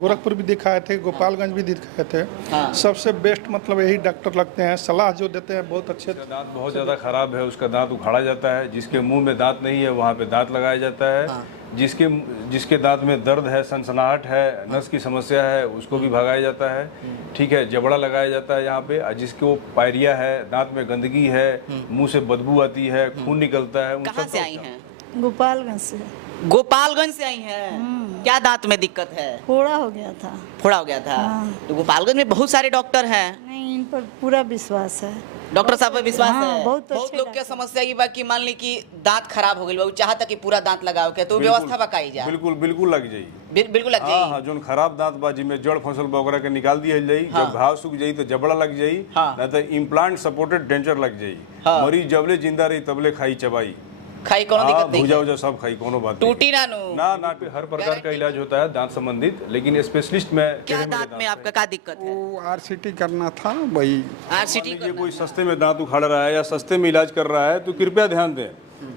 गोरखपुर भी दिखाए थे, गोपालगंज भी दिखाए थे। हाँ। सबसे बेस्ट मतलब यही डॉक्टर लगते हैं, सलाह जो देते हैं बहुत अच्छे। दांत बहुत ज़्यादा खराब है, उसका दांत उखाड़ा जाता है। जिसके मुंह में दांत नहीं है वहाँ पे दांत लगाया जाता है। हाँ। जिसके दांत में दर्द है, सनसनाहट है, नस की समस्या है, उसको भी भगाया जाता है। ठीक है, जबड़ा लगाया जाता है यहाँ पे। जिसको पायरिया है, दांत में गंदगी है, मुंह से बदबू आती है, खून निकलता है, उन कहाँ सब से का आई उपचार। हैं? गोपालगंज से गोपालगंज से आई हैं। क्या दांत में दिक्कत है? फोड़ा हो गया था। फोड़ा हो गया था। हाँ। तो गोपालगंज में बहुत सारे डॉक्टर हैं। नहीं, इन पर पूरा विश्वास है। डॉक्टर साहब पे विश्वास हाँ, है। बहुत बहुत अच्छे लोग के डॉक्टर। समस्या ये बा कि मान ली कि दांत खराब हो गई, वो चाहता कि पूरा दांत लगाओ के, तो बिल्कुल, व्यवस्था बकाई जा। बिल्कुल बिल्कुल लग जाई। बिल्कुल लग हाँ जाई। हाँ, जोन खराब दांत बाजी में जड़ फसल वगैरह के निकाल दिया जाई। हाँ। जब घाव सूख जाई तो जबड़ा लग जाई। हाँ। ना तो इम्प्लांट सपोर्टेड डेंचर लग जाई। हाँ। मरीज जबले जिंदा रही तबले खाई चबाई। खाई कोनो दिक्कत नहीं भूजा है। उजा सब खाई, कोनो बात टूटी ना नु। ना पे हर प्रकार का इलाज होता है दांत संबंधित, लेकिन स्पेशलिस्ट में क्या दांत में आपका क्या दिक्कत है? वो आरसीटी करना था वही। आरसीटी ये कोई सस्ते में दांत उखाड़ रहा है या सस्ते में इलाज कर रहा है तो कृपया ध्यान दें।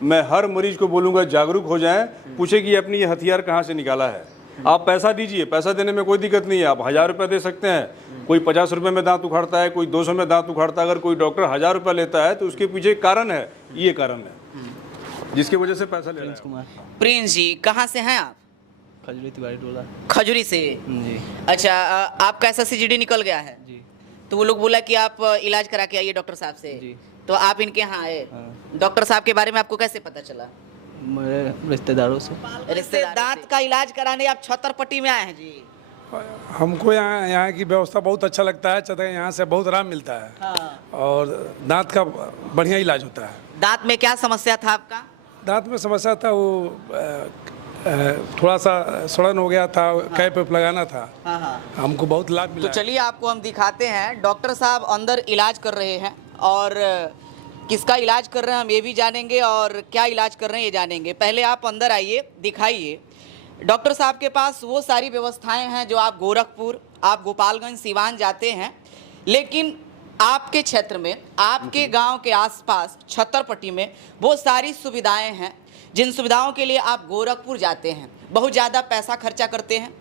मैं हर मरीज को बोलूंगा जागरूक हो जाएं, पूछे कि अपनी ये हथियार कहाँ से निकाला है। आप पैसा दीजिए, पैसा देने में कोई दिक्कत नहीं है। आप 1000 रुपये दे सकते हैं। कोई 50 रुपये में दांत उखाड़ता है, कोई 200 में दांत उखाड़ता है। अगर कोई डॉक्टर 1000 रुपये लेता है तो उसके पीछे कारण है, ये कारण है जिसकी वजह से पैसा ले रहा है। प्रिंस जी, कहाँ से हैं आप? खजूरी तिवारी टोला खजूरी से। जी अच्छा, आपका SSCGD निकल गया है, जी तो वो लोग बोला कि आप इलाज करा के आइए डॉक्टर साहब से। जी। तो आप इनके यहाँ आए। हाँ। डॉक्टर साहब के बारे में आपको कैसे पता चला? मेरे रिश्तेदारों से। रिश्तेदार दांत का इलाज कराने आप छतरपट्टी में आए हैं जी? हमको यहाँ की व्यवस्था बहुत अच्छा लगता है। चलते यहाँ से बहुत आराम मिलता है। हाँ। और दांत का बढ़िया इलाज होता है। दांत में क्या समस्या था आपका? दांत में समस्या था, वो थोड़ा सा सड़न हो गया था। कैप वैप लगाना था। हाँ हाँ। हमको बहुत लाभ तो मिला है। चलिए आपको हम दिखाते हैं। डॉक्टर साहब अंदर इलाज कर रहे हैं, और किसका इलाज कर रहे हैं हम ये भी जानेंगे, और क्या इलाज कर रहे हैं ये जानेंगे। पहले आप अंदर आइए, दिखाइए। डॉक्टर साहब के पास वो सारी व्यवस्थाएं हैं जो आप गोरखपुर, आप गोपालगंज, सिवान जाते हैं, लेकिन आपके क्षेत्र में, आपके गांव के आसपास छतरपट्टी में वो सारी सुविधाएं हैं जिन सुविधाओं के लिए आप गोरखपुर जाते हैं, बहुत ज़्यादा पैसा खर्चा करते हैं।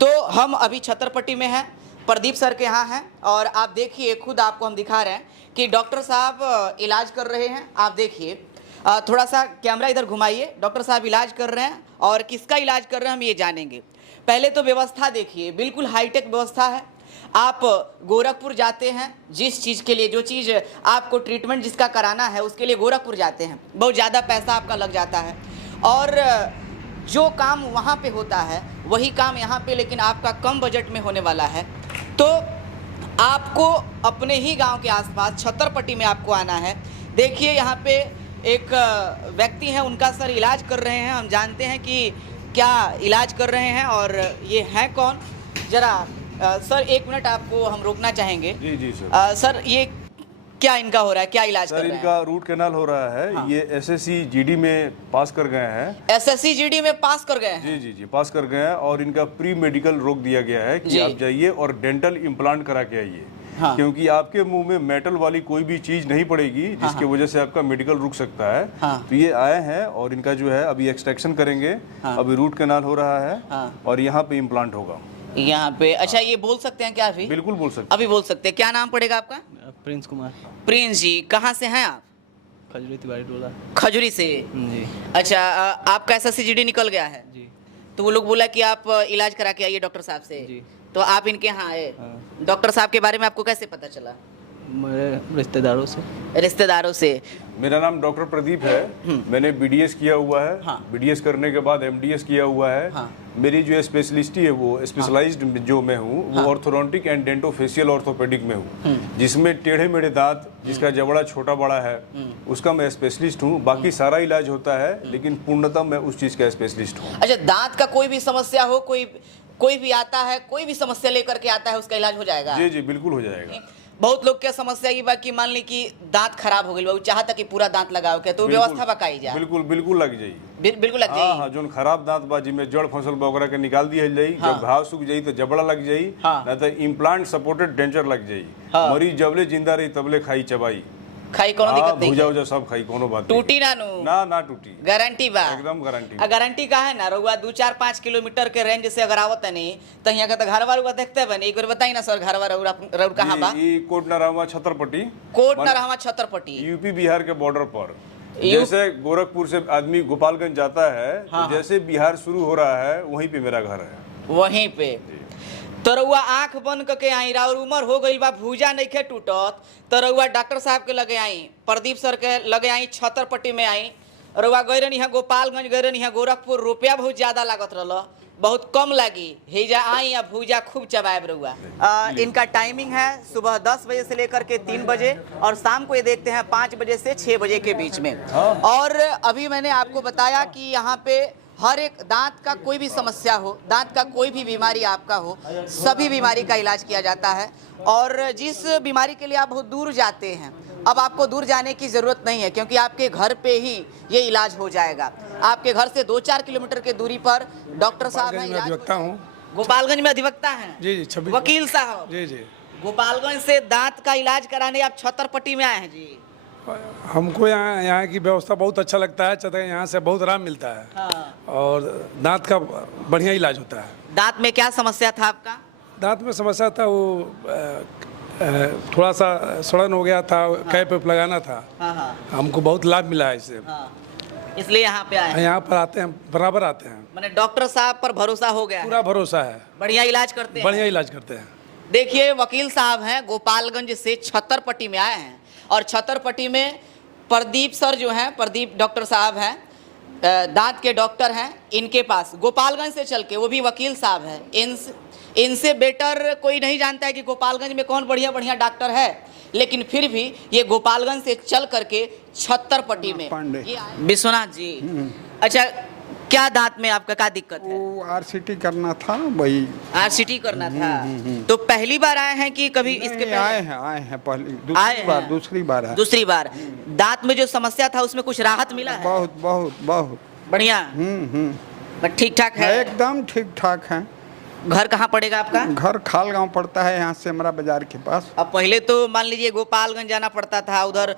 तो हम अभी छतरपट्टी में हैं, प्रदीप सर के यहाँ हैं, और आप देखिए, खुद आपको हम दिखा रहे हैं कि डॉक्टर साहब इलाज कर रहे हैं। आप देखिए, थोड़ा सा कैमरा इधर घुमाइए। डॉक्टर साहब इलाज कर रहे हैं, और किसका इलाज कर रहे हैं हम ये जानेंगे। पहले तो व्यवस्था देखिए, बिल्कुल हाईटेक व्यवस्था है। आप गोरखपुर जाते हैं, जिस चीज़ के लिए, जो चीज़ आपको ट्रीटमेंट जिसका कराना है उसके लिए गोरखपुर जाते हैं, बहुत ज़्यादा पैसा आपका लग जाता है, और जो काम वहाँ पे होता है वही काम यहाँ पे, लेकिन आपका कम बजट में होने वाला है। तो आपको अपने ही गांव के आसपास छतरपट्टी में आपको आना है। देखिए, यहाँ पे एक व्यक्ति हैं, उनका सर इलाज कर रहे हैं। हम जानते हैं कि क्या इलाज कर रहे हैं और ये हैं कौन। ज़रा सर 1 मिनट आपको हम रोकना चाहेंगे। जी जी सर। सर, ये क्या इनका हो रहा है, क्या इलाज सर कर रहे हैं? इनका रूट कैनाल हो रहा है। हाँ। ये SSCGD में पास कर गए हैं। SSCGD में पास कर गए हैं? जी जी जी, पास कर गए हैं। और इनका प्री मेडिकल रोक दिया गया है कि जी। आप जाइए और डेंटल इम्प्लांट करा के आइए। हाँ। क्योंकि आपके मुंह में मेटल वाली कोई भी चीज नहीं पड़ेगी जिसकी वजह से आपका मेडिकल रुक सकता है। हाँ। तो ये आए हैं और इनका जो है अभी एक्सट्रैक्शन करेंगे। हाँ। अभी रूट कैनाल हो रहा है। हाँ। और यहाँ पे इम्प्लांट होगा। यहाँ पे? अच्छा, ये बोल सकते हैं क्या अभी? बिल्कुल बोल सकते अभी बोल सकते हैं। क्या नाम पड़ेगा आपका? प्रिंस कुमार। प्रिंस जी, कहाँ से हैं आप? खजूरी तिवारी टोला। खजूरी से। जी अच्छा, आपका SSCGD निकल गया है, जी तो वो लोग बोला कि आप इलाज करा के आइए डॉक्टर साहब से। जी। तो आप इनके यहाँ आए। हाँ। डॉक्टर साहब के बारे में आपको कैसे पता चला? मेरे रिश्तेदारों से। रिश्तेदारों से। मेरा नाम डॉक्टर प्रदीप है। मैंने BDS किया हुआ है। हाँ। BDS करने के बाद MDS किया हुआ है। हाँ। मेरी जो स्पेशलिस्टी है वो स्पेशलाइज्ड जो मैं हूँ वो ऑर्थोडोंटिक एंड डेंटोफेशियल ऑर्थोपेडिक में हूँ, जिसमें टेढ़े मेढ़े दांत, जिसका जबड़ा छोटा बड़ा है, उसका मैं स्पेशलिस्ट हूँ। बाकी सारा इलाज होता है, लेकिन पूर्णतः मैं उस चीज़ का स्पेशलिस्ट हूँ। अच्छा, दांत का कोई भी समस्या हो, कोई भी आता है, कोई भी समस्या लेकर के आता है, उसका इलाज हो जाएगा? जी जी बिल्कुल हो जाएगा। बहुत लोग क्या समस्या ये बा कि मान ली कि दांत खराब हो गई, वो चाहता कि पूरा दांत लगाओ के, तो व्यवस्था बकाई जा। बिल्कुल बिल्कुल लग जाई। बिल्कुल लग हाँ जाएगी। हाँ, जो खराब दांत बाजी में जड़ फसल वगैरह के निकाल दिया जाई। हाँ। जब घाव सूख जाई तो जबड़ा लग जाई। हाँ। ना तो इम्प्लांट सपोर्टेड डेंचर लग जाई। हाँ। मरीज जबले जिंदा रही तबले खाई चबाई। खाई कोनो दिक्कत नहीं भूजा उजा सब खाई, कोनो बात टूटी ना नु ना टूटी, गारंटी बा एकदम गारंटी। गारंटी का है ना रउआ 2-4-5 किलोमीटर के रेंज से अगर आवत नहीं तो यहाँ का तो घर वाला देखते बनी। एक बार बताई ना सर घर वाला रउर कहाँ बा? ये कोट नरहवा छतरपट्टी, कोट नरहवा छतरपट्टी, यूपी बिहार के बॉर्डर पर। जैसे गोरखपुर से आदमी गोपालगंज जाता है तो जैसे बिहार शुरू हो रहा है वहीं पे मेरा घर है, वहीं पे। तो रउआ आंख बंद करके आई, और उम्र हो गई बा, भूजा नहीं खे टूटत, तो रउआ डॉक्टर साहब के लगे आई, प्रदीप सर के लगे आई, छतरपट्टी में आई। रउआ गए रही है गोपालगंज, गए रही है गोरखपुर, रुपया बहुत ज्यादा लागत रहा, बहुत कम लगी। हेजा आई या भूजा खूब चबाएब रउआ। इनका टाइमिंग है सुबह 10 बजे से लेकर के 3 बजे और शाम को ये देखते हैं 5 बजे से 6 बजे के बीच में। और अभी मैंने आपको बताया कि यहाँ पे हर एक दांत का कोई भी समस्या हो, दांत का कोई भी बीमारी आपका हो, सभी बीमारी का इलाज किया जाता है। और जिस बीमारी के लिए आप बहुत दूर जाते हैं, अब आपको दूर जाने की ज़रूरत नहीं है, क्योंकि आपके घर पे ही ये इलाज हो जाएगा। आपके घर से 2-4 किलोमीटर की दूरी पर डॉक्टर साहब हैं, इलाज अधिवक्ता हूँ। गोपालगंज में अधिवक्ता हैं? जी जी, 26 वकील साहब जी जी। गोपालगंज से दांत का इलाज कराने आप छतरपट्टी में आए हैं जी? हमको यहाँ की व्यवस्था बहुत अच्छा लगता है, चाहते हैं यहाँ से बहुत आराम मिलता है। हाँ। और दांत का बढ़िया इलाज होता है। दांत में क्या समस्या था आपका? दांत में समस्या था, वो थोड़ा सा सड़न हो गया था, कैप वैप लगाना था। हाँ हाँ हमको बहुत लाभ मिला है इससे। हाँ, इसलिए यहाँ पे आए हैं। यहाँ पर आते हैं, बराबर आते हैं, मैंने डॉक्टर साहब पर भरोसा हो गया है, पूरा भरोसा है, बढ़िया इलाज करते हैं। बढ़िया इलाज करते हैं। देखिए वकील साहब हैं, गोपालगंज से छतरपट्टी में आए हैं और छतरपट्टी में प्रदीप सर जो हैं, प्रदीप डॉक्टर साहब हैं, दांत के डॉक्टर हैं। इनके पास गोपालगंज से चल के, वो भी वकील साहब हैं, इनसे बेटर कोई नहीं जानता है कि गोपालगंज में कौन बढ़िया बढ़िया डॉक्टर है, लेकिन फिर भी ये गोपालगंज से चल करके छतरपट्टी में ये विश्वनाथ जी। अच्छा, क्या दांत में आपका क्या दिक्कत है? वो RCT करना था, वही RCT करना था। तो पहली बार आए हैं कि कभी इसके पहले? आए हैं पहले, आए हैं। दूसरी बार है। दूसरी बार। दांत में जो समस्या था उसमें कुछ राहत मिला है? बहुत बहुत बहुत बढ़िया। बट ठीक ठाक है? एकदम ठीक ठाक है। घर कहाँ पड़ेगा आपका? घर खालगांव पड़ता है, यहाँ से हमारा बाजार के पास। अब पहले तो मान लीजिए गोपालगंज जाना पड़ता था, उधर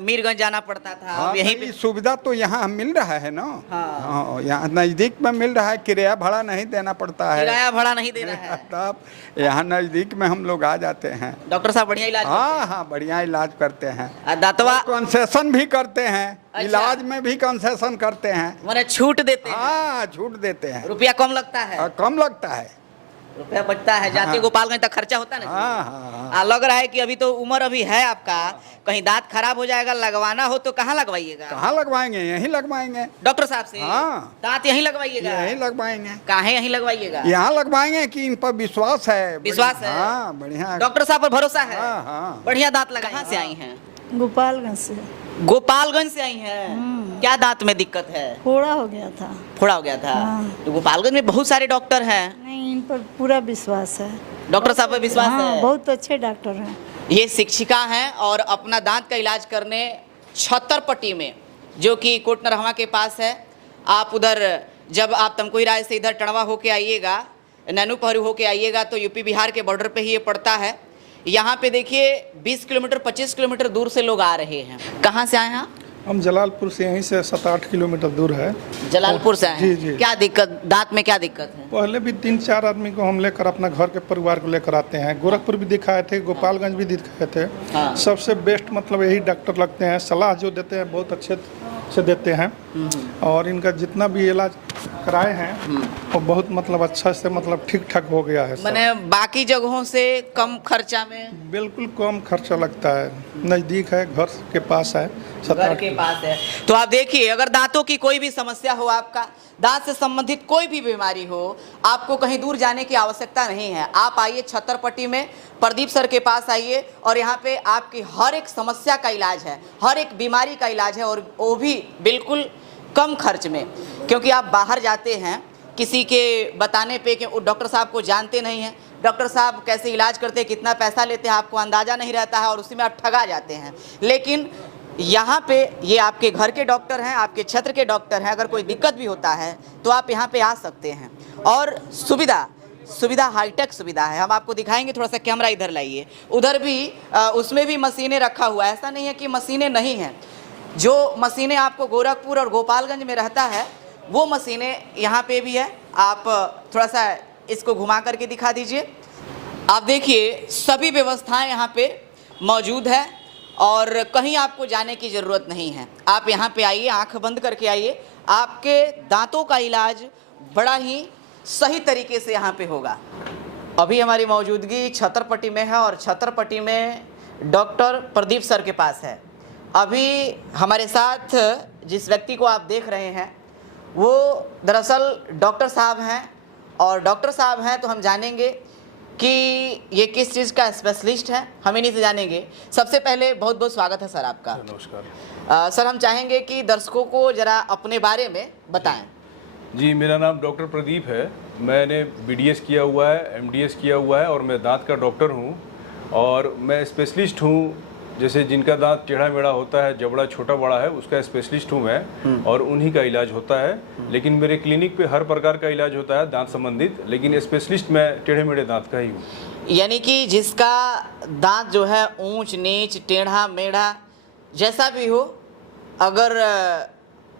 मीरगंज जाना पड़ता था। हाँ, यहीं पे सुविधा तो यहाँ मिल रहा है ना। हाँ, यहाँ नजदीक में मिल रहा है, किराया भाड़ा नहीं देना पड़ता है। किराया भाड़ा नहीं देना है। तब यहाँ नजदीक में हम लोग आ जाते हैं। डॉक्टर साहब बढ़िया इलाज हाँ हाँ, बढ़िया इलाज करते हैं। दांतवा कंसेशन भी करते हैं, अच्छा। इलाज में भी कंसेशन करते हैं। मैंने छूट देते हैं? हाँ, छूट देते हैं। रुपया कम लगता है? कम लगता है। रुपया बचता है, जाते गोपालगंज तक खर्चा होता है ना। हाँ हाँ। लग रहा है कि अभी तो उम्र अभी है आपका, कहीं दांत खराब हो जाएगा, लगवाना हो तो कहाँ लगवाइएगा? कहाँ लगवाएंगे? यहीं लगवाएंगे डॉक्टर साहब से? हाँ। दांत यहीं लगवाइएगा? यहीं लगवाएंगे। काहे यहीं लगवाइएगा? यहाँ लगवाएंगे कि इन पर विश्वास है। विश्वास है? हाँ, बढ़िया। डॉक्टर साहब पर भरोसा है? हाँ हाँ। बढ़िया दांत लगा। कहाँ से आई हैं? गोपालगंज से। गोपालगंज से आई हैं? क्या दांत में दिक्कत है? फोड़ा हो गया था। फोड़ा हो गया था? हाँ। तो गोपालगंज में बहुत सारे डॉक्टर हैं, नहीं, इन पर पूरा विश्वास है। डॉक्टर साहब पर विश्वास हाँ, है? बहुत अच्छे डॉक्टर हैं। ये शिक्षिका हैं और अपना दांत का इलाज करने छतरपट्टी में, जो कि कोट नरहवा के पास है। आप उधर जब आप तमकुही राय से इधर टणवा होके आइएगा, नैनू पहरू होके आइएगा तो यूपी बिहार के बॉर्डर पे ही ये पड़ता है। यहाँ पे देखिए 20 किलोमीटर 25 किलोमीटर दूर से लोग आ रहे हैं। कहाँ से आए हैं आप? हम जलालपुर से, यहीं से 7-8 किलोमीटर दूर है। जलालपुर से आए हैं? जी, जी। क्या दिक्कत, दांत में क्या दिक्कत है? पहले भी 3-4 आदमी को हम लेकर अपना घर के परिवार को लेकर आते हैं। गोरखपुर भी दिखाए थे, गोपालगंज भी दिखाए थे। हाँ। सबसे बेस्ट मतलब यही डॉक्टर लगते हैं, सलाह जो देते हैं बहुत अच्छे से देते हैं। और इनका जितना भी इलाज कराए हैं वो बहुत मतलब अच्छा से मतलब ठीक ठाक हो गया है सब। मैंने बाकी जगहों से कम खर्चा में? बिल्कुल कम खर्चा लगता है, नज़दीक है, घर के पास है, घर 7-8 के पास है। तो आप देखिए, अगर दांतों की कोई भी समस्या हो, आपका दांत से संबंधित कोई भी बीमारी हो, आपको कहीं दूर जाने की आवश्यकता नहीं है। आप आइए छतरपट्टी में, प्रदीप सर के पास आइए और यहाँ पे आपकी हर एक समस्या का इलाज है, हर एक बीमारी का इलाज है, और वो भी बिल्कुल कम खर्च में। क्योंकि आप बाहर जाते हैं, किसी के बताने पे कि डॉक्टर साहब को जानते नहीं हैं, डॉक्टर साहब कैसे इलाज करते हैं, कितना पैसा लेते हैं, आपको अंदाज़ा नहीं रहता है और उसी में आप ठगा जाते हैं। लेकिन यहाँ पे ये आपके घर के डॉक्टर हैं, आपके क्षेत्र के डॉक्टर हैं। अगर कोई दिक्कत भी होता है तो आप यहाँ पे आ सकते हैं। और सुविधा सुविधा हाईटेक सुविधा है। हम आपको दिखाएंगे, थोड़ा सा कैमरा इधर लाइए। उधर भी उसमें भी मशीनें रखा हुआ है, ऐसा नहीं है कि मशीनें नहीं हैं। जो मशीनें आपको गोरखपुर और गोपालगंज में रहता है वो मशीनें यहाँ पे भी है। आप थोड़ा सा इसको घुमा करके दिखा दीजिए। आप देखिए सभी व्यवस्थाएं यहाँ पे मौजूद है और कहीं आपको जाने की ज़रूरत नहीं है। आप यहाँ पे आइए, आंख बंद करके आइए, आपके दांतों का इलाज बड़ा ही सही तरीके से यहाँ पे होगा। अभी हमारी मौजूदगी छतरपट्टी में है और छतरपट्टी में डॉक्टर प्रदीप सर के पास है। अभी हमारे साथ जिस व्यक्ति को आप देख रहे हैं वो दरअसल डॉक्टर साहब हैं, और डॉक्टर साहब हैं तो हम जानेंगे कि ये किस चीज़ का स्पेशलिस्ट है, हम इन्हीं से जानेंगे। सबसे पहले बहुत बहुत स्वागत है सर आपका। नमस्कार सर, हम चाहेंगे कि दर्शकों को ज़रा अपने बारे में बताएं। जी, मेरा नाम डॉक्टर प्रदीप है। मैंने BDS किया हुआ है, MDS किया हुआ है और मैं दांत का डॉक्टर हूँ। और मैं स्पेशलिस्ट हूँ, जैसे जिनका दांत टेढ़ा मेढ़ा होता है, जबड़ा छोटा बड़ा है, उसका स्पेशलिस्ट हूँ मैं, और उन्हीं का इलाज होता है। लेकिन मेरे क्लिनिक पे हर प्रकार का इलाज होता है दांत संबंधित, लेकिन स्पेशलिस्ट मैं टेढ़े मेढ़े दांत का ही हूँ। यानी कि जिसका दांत जो है ऊंच नीच टेढ़ा मेढ़ा जैसा भी हो, अगर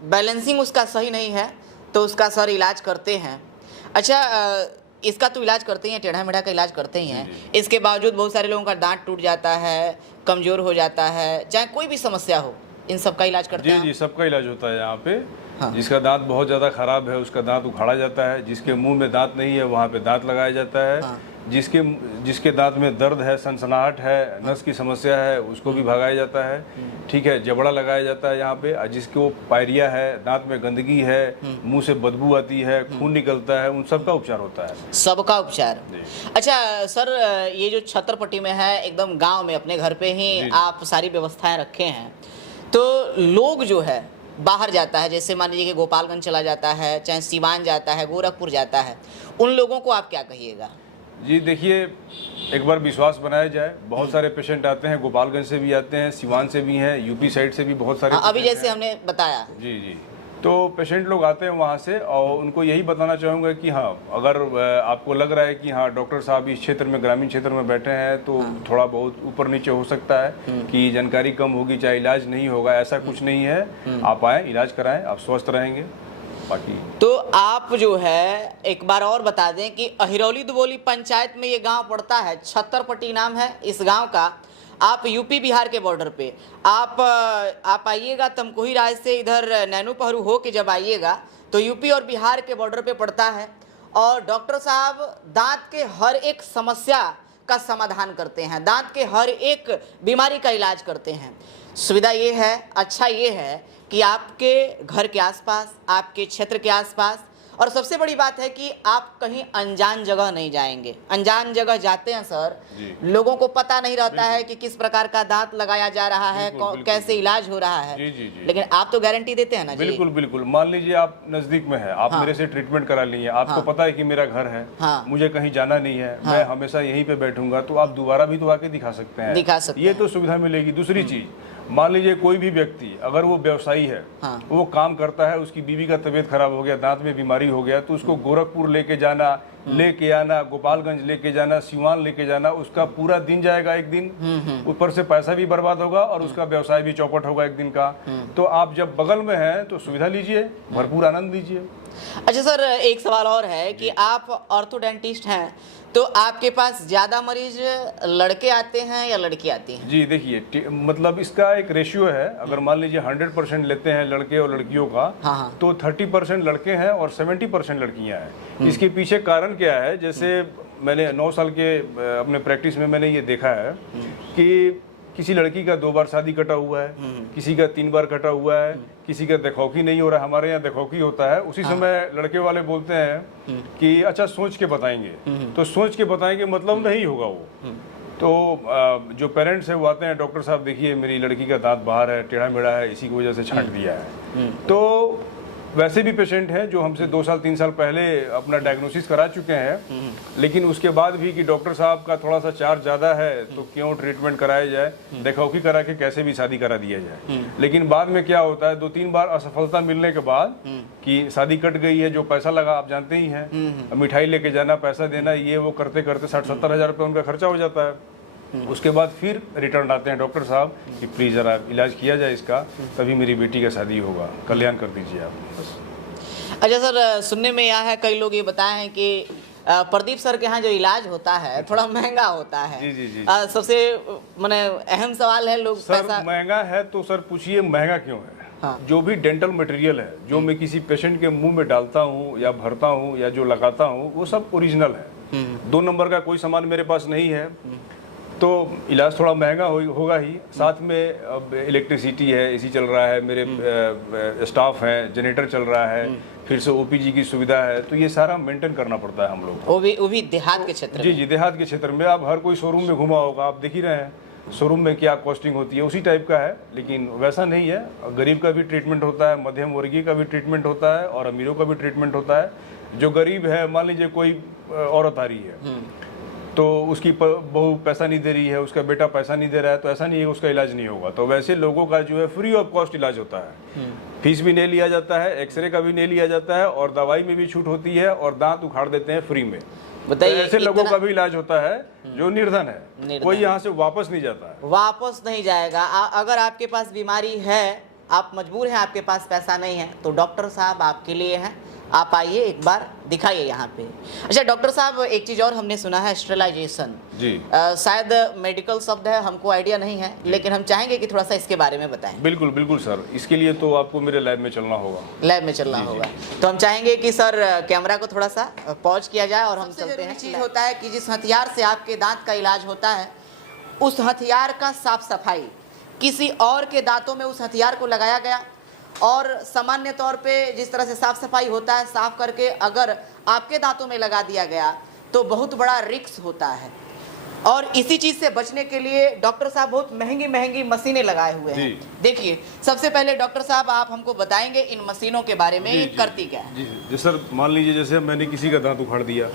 बैलेंसिंग उसका सही नहीं है तो उसका सर इलाज करते हैं। अच्छा, इसका तो इलाज करते ही हैं, टेढ़ा मेढ़ा का इलाज करते ही हैं। इसके बावजूद बहुत सारे लोगों का दांत टूट जाता है, कमज़ोर हो जाता है, चाहे कोई भी समस्या हो, इन सब का इलाज करते हैं। जी, सबका इलाज होता है यहाँ पे। हाँ। जिसका दांत बहुत ज़्यादा खराब है उसका दांत उखाड़ा जाता है, जिसके मुंह में दांत नहीं है वहाँ पे दांत लगाया जाता है। हाँ। जिसके दांत में दर्द है, सनसनाहट है, नस की समस्या है, उसको भी भगाया जाता है। ठीक है, जबड़ा लगाया जाता है यहाँ पे। जिसको पायरिया है, दांत में गंदगी है, मुंह से बदबू आती है, खून निकलता है, उन सब का उपचार होता है। सबका उपचार। अच्छा सर, ये जो छतरपट्टी में है, एकदम गांव में अपने घर पे ही आप सारी व्यवस्थाएं रखे हैं, तो लोग जो है बाहर जाता है, जैसे मान लीजिए कि गोपालगंज चला जाता है, चाहे सिवान जाता है, गोरखपुर जाता है, उन लोगों को आप क्या कहिएगा? जी देखिए, एक बार विश्वास बनाया जाए। बहुत सारे पेशेंट आते हैं, गोपालगंज से भी आते हैं, सिवान से भी हैं, यूपी साइड से भी बहुत सारे। अभी जैसे हमने बताया। जी, तो पेशेंट लोग आते हैं वहाँ से, और उनको यही बताना चाहूँगा कि हाँ, अगर आपको लग रहा है कि हाँ डॉक्टर साहब इस क्षेत्र में, ग्रामीण क्षेत्र में बैठे हैं, तो थोड़ा बहुत ऊपर नीचे हो सकता है कि जानकारी कम होगी, चाहे इलाज नहीं होगा, ऐसा कुछ नहीं है। आप आएँ, इलाज कराएं, आप स्वस्थ रहेंगे। बाकी तो आप जो है एक बार और बता दें कि अहिरौली दुबोली पंचायत में ये गांव पड़ता है, छतरपट्टी नाम है इस गांव का। आप यूपी बिहार के बॉर्डर पे आप आइएगा, तमकुही राज से इधर नैनू पहरू हो के जब आइएगा तो यूपी और बिहार के बॉर्डर पे पड़ता है। और डॉक्टर साहब दांत के हर एक समस्या का समाधान करते हैं, दांत के हर एक बीमारी का इलाज करते हैं। सुविधा ये है, अच्छा ये है कि आपके घर के आसपास, आपके क्षेत्र के आसपास, और सबसे बड़ी बात है कि आप कहीं अनजान जगह नहीं जाएंगे। अनजान जगह जाते हैं सर, लोगों को पता नहीं रहता है कि किस प्रकार का दांत लगाया जा रहा है, कैसे इलाज हो रहा है। लेकिन आप तो गारंटी देते हैं ना जी? बिल्कुल बिल्कुल। मान लीजिए आप नजदीक में है, आप मेरे से ट्रीटमेंट करा लिए, आपको पता है कि मेरा घर है, मुझे कहीं जाना नहीं है, मैं हमेशा यहीं पे बैठूंगा, तो आप दोबारा भी तो आके दिखा सकते हैं। दिखा सकते ये तो सुविधा मिलेगी। दूसरी चीज, मान लीजिए कोई भी व्यक्ति अगर वो व्यवसायी है, वो काम करता है, उसकी बीवी का तबीयत खराब हो गया, दांत में बीमारी हो गया, तो उसको गोरखपुर लेके जाना, लेके आना, गोपालगंज लेके जाना, सिवान लेके जाना, उसका पूरा दिन जाएगा, एक दिन। ऊपर से पैसा भी बर्बाद होगा और उसका व्यवसाय भी चौपट होगा एक दिन का। तो आप जब बगल में हैं तो सुविधा लीजिए, भरपूर आनंद लीजिए। अच्छा सर, एक सवाल और है कि आप ऑर्थोडेंटिस्ट हैं, तो आपके पास ज्यादा मरीज लड़के आते हैं या लड़की आती हैं? जी देखिए, मतलब इसका एक रेशियो है। अगर मान लीजिए 100% लेते हैं लड़के और लड़कियों का, तो 30% लड़के हैं और 70% लड़कियां हैं। इसके पीछे कारण क्या है? जैसे मैंने 9 साल के अपने प्रैक्टिस में मैंने ये देखा है कि किसी लड़की का 2 बार शादी कटा हुआ है, किसी का 3 बार कटा हुआ है, किसी का देखौकी नहीं हो रहा है। हमारे यहाँ देखौकी होता है, उसी समय लड़के वाले बोलते हैं कि अच्छा सोच के बताएंगे, तो सोच के बताएंगे मतलब नहीं होगा वो। तो जो पेरेंट्स है वो आते हैं, डॉक्टर साहब देखिए मेरी लड़की का दांत बाहर है, टेढ़ा मेढ़ा है, इसी की वजह से छांट दिया है। तो वैसे भी पेशेंट हैं जो हमसे 2 साल 3 साल पहले अपना डायग्नोसिस करा चुके हैं, लेकिन उसके बाद भी कि डॉक्टर साहब का थोड़ा सा चार्ज ज़्यादा है तो क्यों ट्रीटमेंट कराया जाए, देखौखी करा के कैसे भी शादी करा दिया जाए। लेकिन बाद में क्या होता है, 2-3 बार असफलता मिलने के बाद कि शादी कट गई है, जो पैसा लगा आप जानते ही हैं, मिठाई लेके जाना, पैसा देना, ये वो करते करते 60-70 हज़ार रुपये उनका खर्चा हो जाता है। उसके बाद फिर रिटर्न आते हैं डॉक्टर साहब कि प्लीज़ ज़रा इलाज किया जाए इसका, तभी मेरी बेटी का शादी होगा, कल्याण कर दीजिए आप बस। अच्छा सर, सुनने में यह है, कई लोग ये बताए हैं कि प्रदीप सर के यहाँ जो इलाज होता है थोड़ा महंगा होता है। जी जी जी। सबसे माने अहम सवाल है, लोग सर पैसा महंगा है तो सर पूछिए महंगा क्यों है। हाँ। जो भी डेंटल मटेरियल है जो मैं किसी पेशेंट के मुंह में डालता हूँ या भरता हूँ या जो लगाता हूँ वो सब ओरिजिनल है। 2 नंबर का कोई सामान मेरे पास नहीं है, तो इलाज थोड़ा महंगा होगा ही। साथ में अब इलेक्ट्रिसिटी है, एसी चल रहा है, मेरे स्टाफ हैं, जनरेटर चल रहा है, फिर से ओपीजी की सुविधा है, तो ये सारा मेंटेन करना पड़ता है हम लोग को। वो भी देहात के क्षेत्र जी जी, देहात के क्षेत्र में। आप हर कोई शोरूम में घुमा होगा, आप देख ही रहे हैं शोरूम में क्या कॉस्टिंग होती है, उसी टाइप का है। लेकिन वैसा नहीं है, गरीब का भी ट्रीटमेंट होता है, मध्यम वर्गीय का भी ट्रीटमेंट होता है और अमीरों का भी ट्रीटमेंट होता है। जो गरीब है, मान लीजिए कोई औरत आ रही है तो उसकी बहू पैसा नहीं दे रही है, उसका बेटा पैसा नहीं दे रहा है, तो ऐसा नहीं है उसका इलाज नहीं होगा। तो वैसे लोगों का जो है फ्री ऑफ कॉस्ट इलाज होता है, फीस भी नहीं लिया जाता है, एक्सरे का भी नहीं लिया जाता है और दवाई में भी छूट होती है और दांत उखाड़ देते हैं फ्री में। बताइए, तो ऐसे लोगों का भी इलाज होता है जो निर्धन है, कोई यहाँ से वापस नहीं जाता है। वापस नहीं जाएगा। अगर आपके पास बीमारी है, आप मजबूर हैं, आपके पास पैसा नहीं है, तो डॉक्टर साहब आपके लिए हैं। आप आइए, एक बार दिखाइए यहाँ पे। अच्छा डॉक्टर साहब, एक चीज़ और हमने सुना है, स्टेरिलाइजेशन। जी। शायद मेडिकल शब्द है, हमको आइडिया नहीं है, लेकिन हम चाहेंगे कि थोड़ा सा इसके बारे में बताएं। बिल्कुल बिल्कुल सर, इसके लिए तो आपको मेरे लैब में चलना होगा। लैब में चलना होगा, तो हम चाहेंगे कि सर कैमरा को थोड़ा सा पॉज किया जाए और हम चलते हैं। चीज़ होता है कि जिस हथियार से आपके दांत का इलाज होता है, उस हथियार का साफ सफाई, किसी और के दांतों में उस हथियार को लगाया गया और सामान्य तौर पे जिस तरह से साफ सफाई होता है, साफ करके अगर आपके दांतों में लगा दिया गया तो बहुत बड़ा रिस्क होता है। और इसी चीज से बचने के लिए डॉक्टर साहब बहुत महंगी महंगी मशीनें लगाए हुए हैं। देखिए, सबसे पहले डॉक्टर साहब आप हमको बताएंगे इन मशीनों के बारे में, करती क्या है। जी सर, मान लीजिए जैसे मैंने किसी का दांत उखाड़ दिया,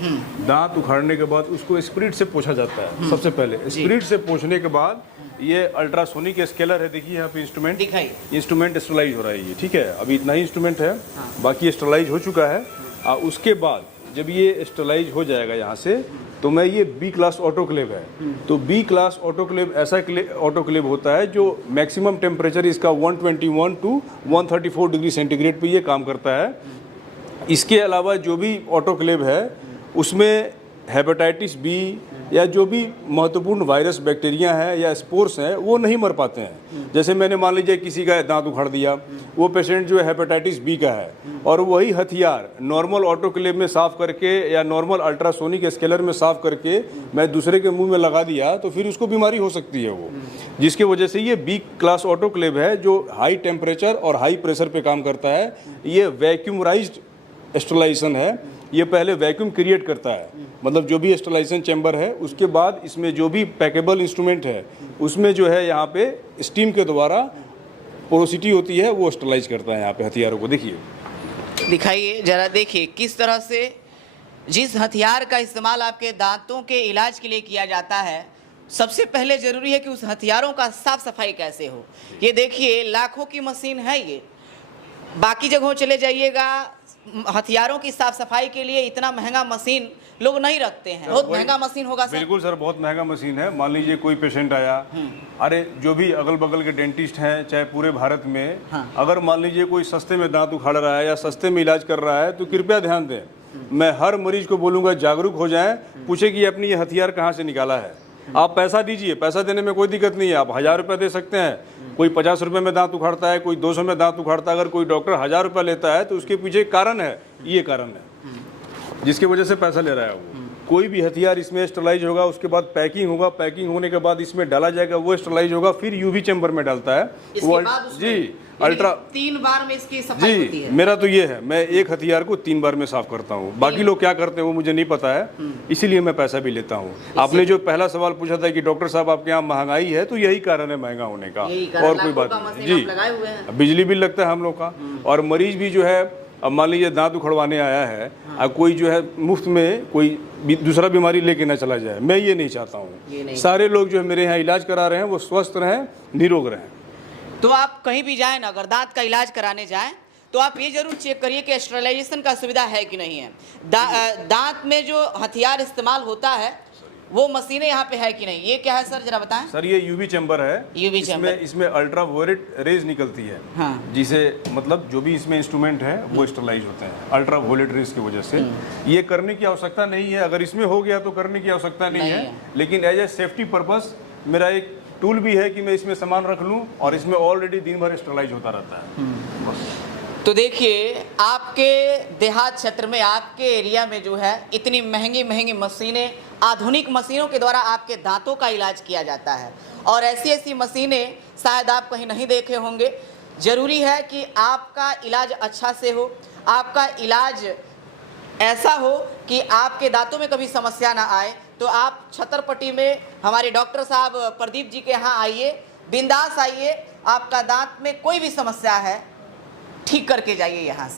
दांत उखाड़ने के बाद उसको स्पिरिट से पोंछा जाता है। सबसे पहले स्पिरिट से पोंछने के बाद ये अल्ट्रासोनिक स्केलर है, देखिए यहाँ पे इंस्ट्रूमेंट दिखाइए। इंस्ट्रूमेंट स्टरलाइज हो रहा है ये, ठीक है, अभी इतना ही इंस्ट्रूमेंट है, बाकी स्टरलाइज हो चुका है। उसके बाद जब ये स्टरलाइज हो जाएगा यहाँ से, तो मैं ये बी क्लास ऑटोक्लेव है, तो बी क्लास ऑटोक्लेव ऐसा ऑटोक्लेव होता है जो मैक्सिमम टेम्परेचर इसका 121 टू 134 डिग्री सेंटीग्रेड पे ये काम करता है। इसके अलावा जो भी ऑटोक्लेव है उसमें हेपेटाइटिस बी या जो भी महत्वपूर्ण वायरस, बैक्टीरिया हैं या स्पोर्स हैं, वो नहीं मर पाते हैं। जैसे मैंने मान लीजिए किसी का दांत उखाड़ दिया, वो पेशेंट जो है हेपेटाइटिस बी का है, और वही हथियार नॉर्मल ऑटोक्लेव में साफ करके या नॉर्मल अल्ट्रासोनिक स्केलर में साफ करके मैं दूसरे के मुंह में लगा दिया, तो फिर उसको बीमारी हो सकती है वो, जिसकी वजह से ये बी क्लास ऑटोक्लेव है जो हाई टेम्परेचर और हाई प्रेशर पे काम करता है। ये वैक्यूमराइज्ड स्टरलाइजेशन है, ये पहले वैक्यूम क्रिएट करता है, मतलब जो भी स्टरलाइजेशन चैम्बर है, उसके बाद इसमें जो भी पैकेबल इंस्ट्रूमेंट है उसमें जो है यहाँ पे स्टीम के द्वारा पोरोसिटी होती है, वो स्टरलाइज करता है यहाँ पे हथियारों को। देखिए, दिखाइए जरा, देखिए किस तरह से जिस हथियार का इस्तेमाल आपके दांतों के इलाज के लिए किया जाता है, सबसे पहले जरूरी है कि उस हथियारों का साफ सफाई कैसे हो। ये देखिए, लाखों की मशीन है ये, बाकी जगहों चले जाइएगा, हथियारों की साफ सफाई के लिए इतना महंगा मशीन लोग नहीं रखते हैं। बहुत महंगा मशीन होगा सर। बिल्कुल सर, बहुत महंगा मशीन है। मान लीजिए कोई पेशेंट आया, अरे जो भी अगल बगल के डेंटिस्ट हैं चाहे पूरे भारत में, अगर मान लीजिए कोई सस्ते में दांत उखाड़ रहा है या सस्ते में इलाज कर रहा है, तो कृपया ध्यान दें, मैं हर मरीज को बोलूँगा जागरूक हो जाएं, पूछे कि अपनी ये हथियार कहाँ से निकाला है। आप पैसा दीजिए, पैसा देने में कोई दिक्कत नहीं है, आप 1000 रुपये दे सकते हैं, कोई 50 रुपये में दांत उखाड़ता है, कोई 200 में दांत उखाड़ता है। अगर कोई डॉक्टर 1000 रुपये लेता है तो उसके पीछे कारण है, ये कारण है जिसकी वजह से पैसा ले रहा है वो। कोई भी हथियार इसमें स्टरलाइज होगा, उसके बाद पैकिंग होगा, पैकिंग होने के बाद इसमें डाला जाएगा, वो स्टरलाइज होगा, फिर यूवी चैम्बर में डालता है वो। जी, अल्ट्रा 3 बार में इसकी सफाई होती है। मेरा तो ये है, मैं एक हथियार को 3 बार में साफ करता हूँ। बाकी लोग क्या करते हैं वो मुझे नहीं पता है, इसीलिए मैं पैसा भी लेता हूँ। आपने जो पहला सवाल पूछा था कि डॉक्टर साहब आपके यहाँ महंगाई है, तो यही कारण है महंगा होने का, और कोई बात नहीं। जी, बिजली बिल लगता है हम लोग का, और मरीज भी जो है अब मान लीजिए दांत उखड़वाने आया है, अब कोई जो है मुफ्त में कोई दूसरा बीमारी लेके ना चला जाए, मैं ये नहीं चाहता हूँ। सारे लोग जो है मेरे यहाँ इलाज करा रहे हैं वो स्वस्थ रहें, निरोग रहें। तो आप कहीं भी जाएं ना, अगर दांत का इलाज कराने जाएं तो आप ये जरूर चेक करिए कि स्टरलाइजेशन का सुविधा है कि नहीं है। दांत में जो हथियार इस्तेमाल होता है वो मशीनें यहाँ पे है कि नहीं। ये क्या है सर, जरा बताएं। सर ये यूवी चैम्बर है, यूवी चैम्बर, इसमें अल्ट्रा वायलेट रेज निकलती है। हाँ। जिसे मतलब जो भी इसमें इंस्ट्रूमेंट है वो स्टरलाइज होते हैं अल्ट्रा वायलेट रेज की वजह से। ये करने की आवश्यकता नहीं है, अगर इसमें हो गया तो करने की आवश्यकता नहीं है, लेकिन एज ए सेफ्टी पर्पस मेरा एक टूल भी है कि मैं इसमें सामान रख लूँ और इसमें ऑलरेडी दिन भर स्टरलाइज होता रहता है। बस। तो देखिए आपके देहात क्षेत्र में, आपके एरिया में जो है इतनी महंगी महंगी मशीनें, आधुनिक मशीनों के द्वारा आपके दांतों का इलाज किया जाता है। और ऐसी ऐसी मशीनें शायद आप कहीं नहीं देखे होंगे। ज़रूरी है कि आपका इलाज अच्छा से हो, आपका इलाज ऐसा हो कि आपके दांतों में कभी समस्या ना आए। तो आप छतरपट्टी में हमारे डॉक्टर साहब प्रदीप जी के यहाँ आइए, बिंदास आइए, आपका दांत में कोई भी समस्या है ठीक करके जाइए यहाँ से।